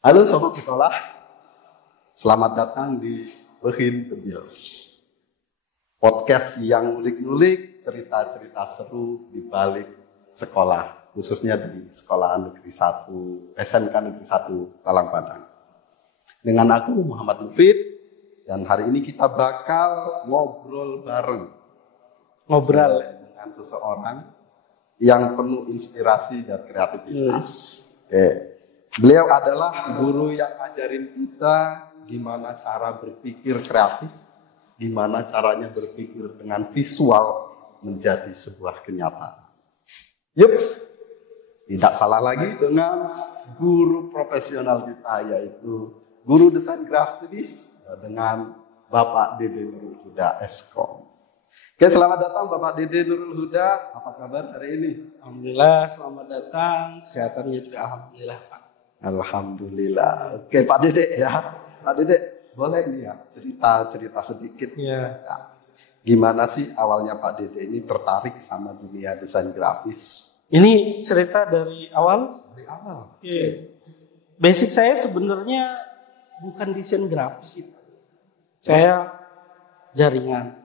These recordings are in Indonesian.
Halo sobat sekolah, selamat datang di Behind the Bills, podcast yang ngulik-ngulik cerita-cerita seru di balik sekolah, khususnya di Sekolah Negeri 1, SMK Negeri 1 Talang Padang. Dengan aku Muhammad Mufid, dan hari ini kita bakal ngobrol bareng. Dengan seseorang yang penuh inspirasi dan kreativitas. Oke. Beliau adalah guru yang ngajarin kita gimana cara berpikir kreatif, gimana caranya berpikir dengan visual menjadi sebuah kenyataan. Yups, tidak salah lagi dengan guru profesional kita, yaitu guru desain grafis dengan Bapak Dede Nurul Huda Eskom. Oke, selamat datang Bapak Dede Nurul Huda. Apa kabar hari ini? Alhamdulillah, selamat datang. Kesehatannya juga alhamdulillah, Pak. Alhamdulillah. Oke, Pak Dede ya. Pak Dede, boleh ini ya cerita sedikit. Ya. Ya. Gimana sih awalnya Pak Dede ini tertarik sama dunia desain grafis? Ini cerita dari awal. Dari awal. Oke. Basic saya sebenarnya bukan desain grafis itu. Saya jaringan.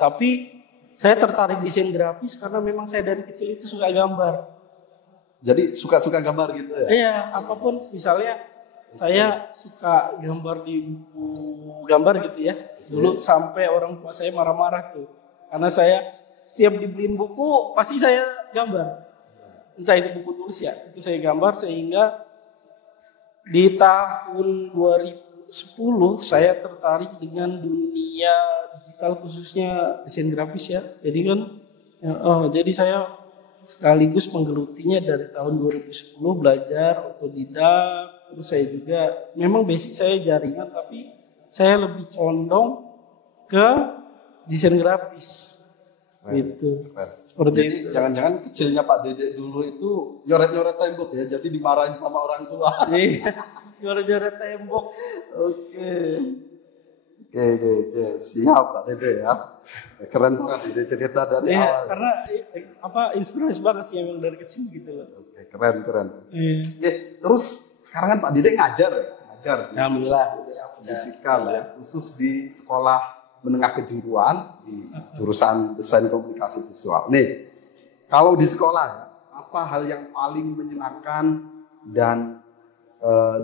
Tapi saya tertarik desain grafis karena memang saya dari kecil itu suka gambar. Jadi suka gambar gitu ya? Iya, apapun misalnya saya suka gambar di buku gambar gitu ya. Dulu sampai orang tua saya marah-marah tuh. Karena saya setiap dibeliin buku pasti saya gambar. Entah itu buku tulis ya, itu saya gambar sehingga di tahun 2010 saya tertarik dengan dunia digital khususnya desain grafis ya. Jadi kan jadi saya sekaligus menggelutinya dari tahun 2010, belajar otodidak. Terus saya juga memang basic saya jaringan, tapi saya lebih condong ke desain grafis. Gitu. Seperti jadi itu. jangan-jangan kecilnya Pak Dede dulu itu nyoret-nyoret tembok ya, jadi dimarahin sama orang tua. Iya, nyoret-nyoret tembok. Oke, siap Pak Dede ya. Keren banget ide cerita dari awal. Karena inspirasi banget sih emang dari kecil gitu loh. Oke, keren. Terus sekarang kan Pak Dede ngajar di Alhamdulillah. pendidikan ya, khusus di sekolah menengah kejuruan di jurusan desain komunikasi visual. Nih, kalau di sekolah apa hal yang paling menyenangkan dan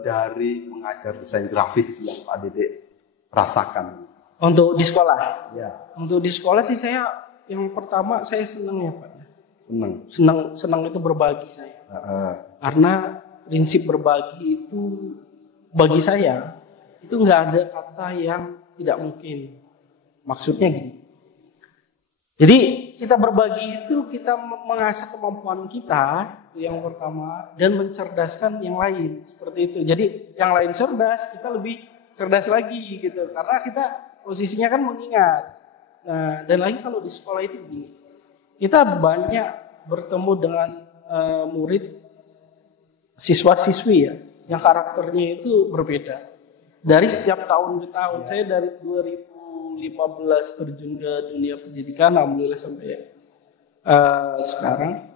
dari mengajar desain grafis yang Pak Dede rasakan? Untuk di sekolah? Ya. Untuk di sekolah sih saya yang pertama saya senang ya Pak. Senang itu berbagi saya. Karena prinsip berbagi itu bagi saya itu nggak ada kata yang tidak mungkin. Maksudnya gini. Jadi kita berbagi itu kita mengasah kemampuan kita itu yang pertama dan mencerdaskan yang lain seperti itu. Jadi yang lain cerdas, kita lebih cerdas lagi gitu. Karena kita posisinya kan mengingat. Nah, dan lagi kalau di sekolah itu begini, kita banyak bertemu dengan murid, siswa-siswi ya, yang karakternya itu berbeda. Dari setiap tahun ke tahun, saya dari 2015 terjun ke dunia pendidikan, alhamdulillah sampai sekarang,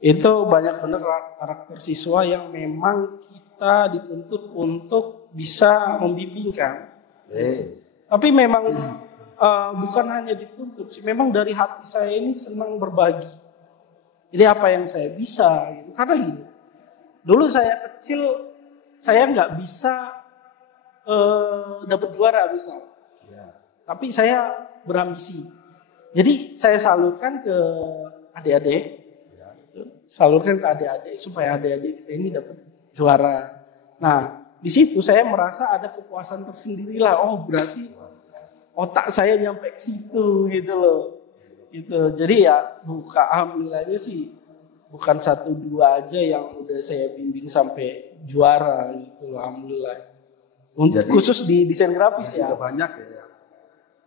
itu banyak benar karakter siswa yang memang kita dituntut untuk bisa membimbingkan. Tapi memang bukan hanya dituntut sih, memang dari hati saya ini senang berbagi. Jadi apa yang saya bisa, gitu. Karena gini, dulu saya kecil saya nggak bisa dapat juara misal, tapi saya berambisi. Jadi saya salurkan ke adik-adik, supaya adik-adik kita ini dapat juara. Nah, di situ saya merasa ada kepuasan tersendiri lah. Oh, berarti otak saya nyampe ke situ gitu loh. Gitu. Jadi ya alhamdulillahnya sih bukan 1-2 aja yang udah saya bimbing sampai juara gitu loh, alhamdulillah. Untuk khusus di desain grafis ya. Banyak ya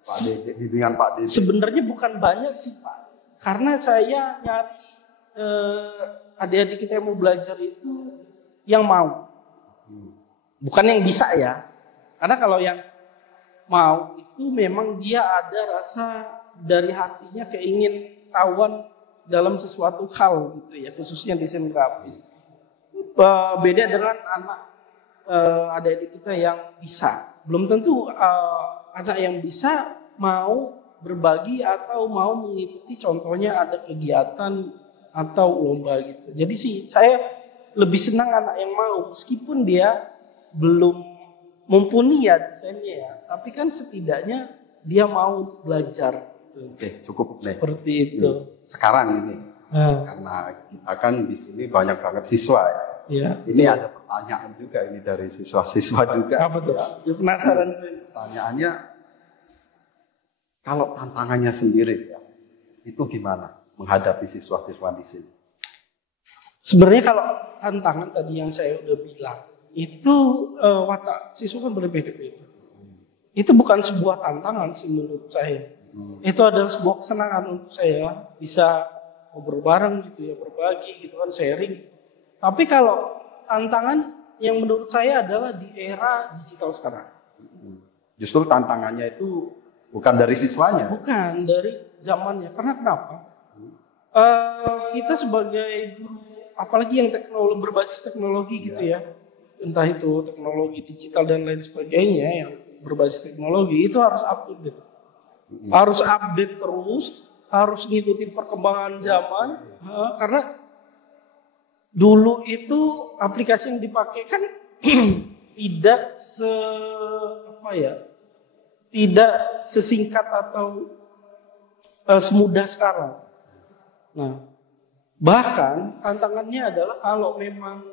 Pak Dede, bimbingan Pak Dede. Sebenarnya bukan banyak sih Pak. Karena saya nyari adik-adik kita yang mau belajar itu yang mau. Bukan yang bisa ya. Karena kalau yang mau itu memang dia ada rasa dari hatinya keingin tahuan dalam sesuatu hal gitu ya, khususnya desain grafis. Beda dengan anak adik-adik kita yang bisa. Belum tentu anak yang bisa mau berbagi atau mau mengikuti, contohnya ada kegiatan atau lomba gitu. Jadi sih saya lebih senang anak yang mau, meskipun dia belum mumpuni ya desainnya ya, tapi kan setidaknya dia mau untuk belajar. Oke, cukup nih. Seperti itu. Sekarang ini, karena kita kan di sini banyak banget siswa ya. Ya. Ini ada pertanyaan juga ini dari siswa-siswa juga. Apa tuh? Ya, penasaran saya. Pertanyaannya, kalau tantangannya sendiri ya, itu gimana menghadapi siswa-siswa di sini? Sebenarnya kalau tantangan tadi yang saya udah bilang, itu watak siswa kan berbeda-beda. Itu bukan sebuah tantangan sih menurut saya. Itu adalah sebuah kesenangan untuk saya bisa ngobrol bareng gitu ya, berbagi gitu kan, sharing. Tapi kalau tantangan yang menurut saya adalah di era digital sekarang. Justru tantangannya itu bukan dari siswanya. Bukan dari zamannya. Karena kenapa? Kita sebagai guru, apalagi yang teknologi, berbasis teknologi gitu ya, entah itu teknologi digital dan lain sebagainya yang berbasis teknologi, itu harus up to date. Harus update terus, harus ngikutin perkembangan zaman, karena dulu itu aplikasi yang dipakai kan tidak tidak sesingkat atau semudah sekarang. Nah, bahkan tantangannya adalah kalau memang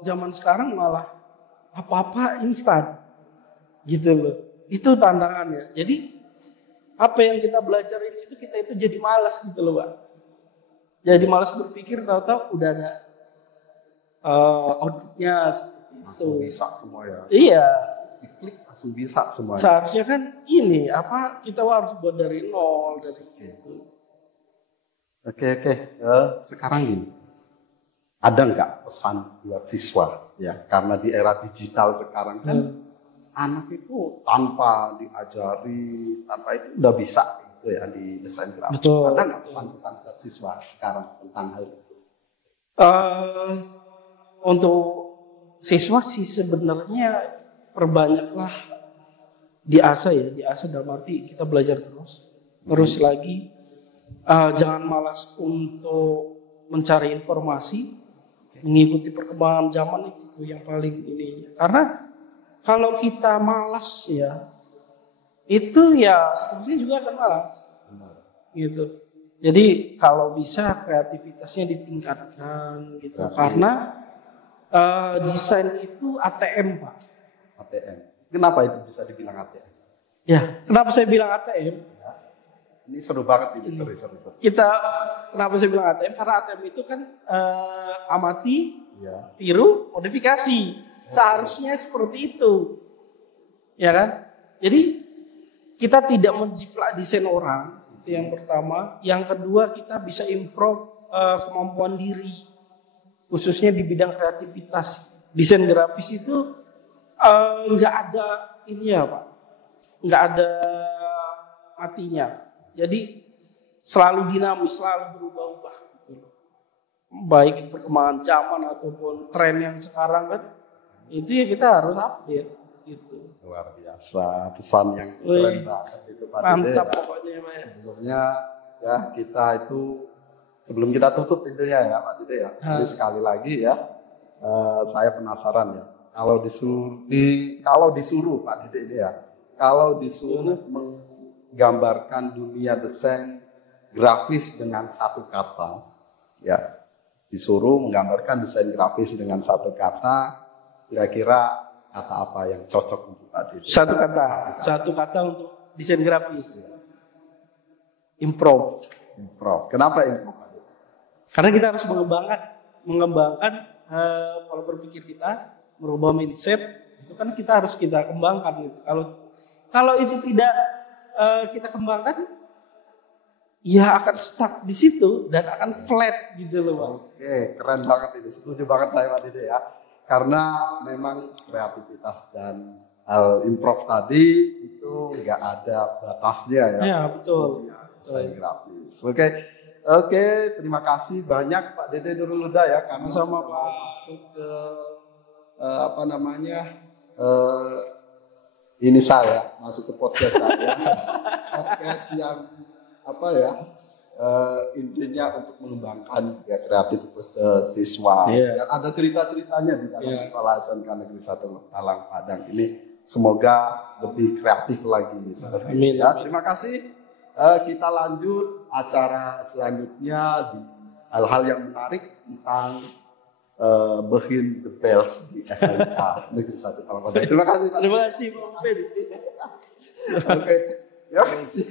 zaman sekarang malah apa-apa instan, gitu loh. Itu tantangannya. Jadi apa yang kita belajar ini kita itu jadi malas gitu loh, Pak. Jadi malas berpikir, tahu-tahu udah ada outputnya langsung bisa semua ya. Iya. Diklik langsung bisa semuanya. Seharusnya kan ini kita harus buat dari nol dari itu. Oke. Sekarang gini, ada nggak pesan buat siswa ya? Karena di era digital sekarang kan anak itu tanpa diajari, tanpa itu udah bisa gitu ya di desain grafis. Betul. Ada nggak pesan-pesan buat siswa sekarang tentang hal itu? Untuk siswa sih sebenarnya perbanyaklah diasah dalam arti kita belajar terus lagi. Jangan malas untuk mencari informasi, mengikuti perkembangan zaman itu yang paling ini. Karena kalau kita malas ya, itu ya seterusnya juga akan malas. Gitu. Jadi kalau bisa kreativitasnya ditingkatkan gitu. Karena desain itu ATM, Pak. ATM. Kenapa itu bisa dibilang ATM? Ya, kenapa saya bilang ATM? Ya. Ini seru banget ini, seru. Kenapa saya bilang ATM? Karena ATM itu kan amati, tiru, modifikasi. Seharusnya seperti itu, ya kan? Jadi kita tidak menjiplak desain orang, itu yang pertama. Yang kedua kita bisa improve kemampuan diri, khususnya di bidang kreativitas. Desain grafis itu nggak ada ini ya Pak, nggak ada matinya. Jadi selalu dinamis, selalu berubah-ubah. Baik perkembangan zaman ataupun tren yang sekarang kan. Itu ya kita harus update gitu. Luar biasa, pesan yang keren banget itu Pak Dede. Mantap pokoknya ya. Sebelumnya ya kita itu sebelum kita tutup intinya ya Pak Dede ya. Jadi sekali lagi ya saya penasaran ya. Kalau disuruh Pak Dede ini ya, kalau disuruh menggambarkan dunia desain grafis dengan satu kata, ya disuruh menggambarkan desain grafis dengan satu kata. Kira-kira kata apa yang cocok untuk Pak Dede? Satu kata untuk desain grafis. Improve. Kenapa improve, Pak Dede? Karena kita harus mengembangkan pola berpikir kita, merubah mindset. Itu kan kita harus kita kembangkan gitu. Kalau itu tidak kita kembangkan, ya akan stuck di situ dan akan flat gitu loh, Bang. Oke, keren banget ini. Setuju banget saya Pak Dede ya. Karena memang kreativitas dan hal improv tadi itu nggak ada batasnya ya. Ya betul. Desain grafis. Oke, terima kasih banyak Pak Dede Nurul Huda ya. Karena sama Pak. masuk ke ini saya masuk ke podcast saya, podcast yang intinya untuk mengembangkan kreatif siswa. Dan ada cerita-ceritanya di dalam sekolah SMK Negeri 1 Talang Padang ini. Semoga lebih kreatif lagi. Amin. Terima kasih. Kita lanjut acara selanjutnya di hal-hal yang menarik tentang Behind the Bells di SMK Negeri 1 Talang Padang. Terima kasih Pak. Terima kasih Pak. Oke. Terima kasih.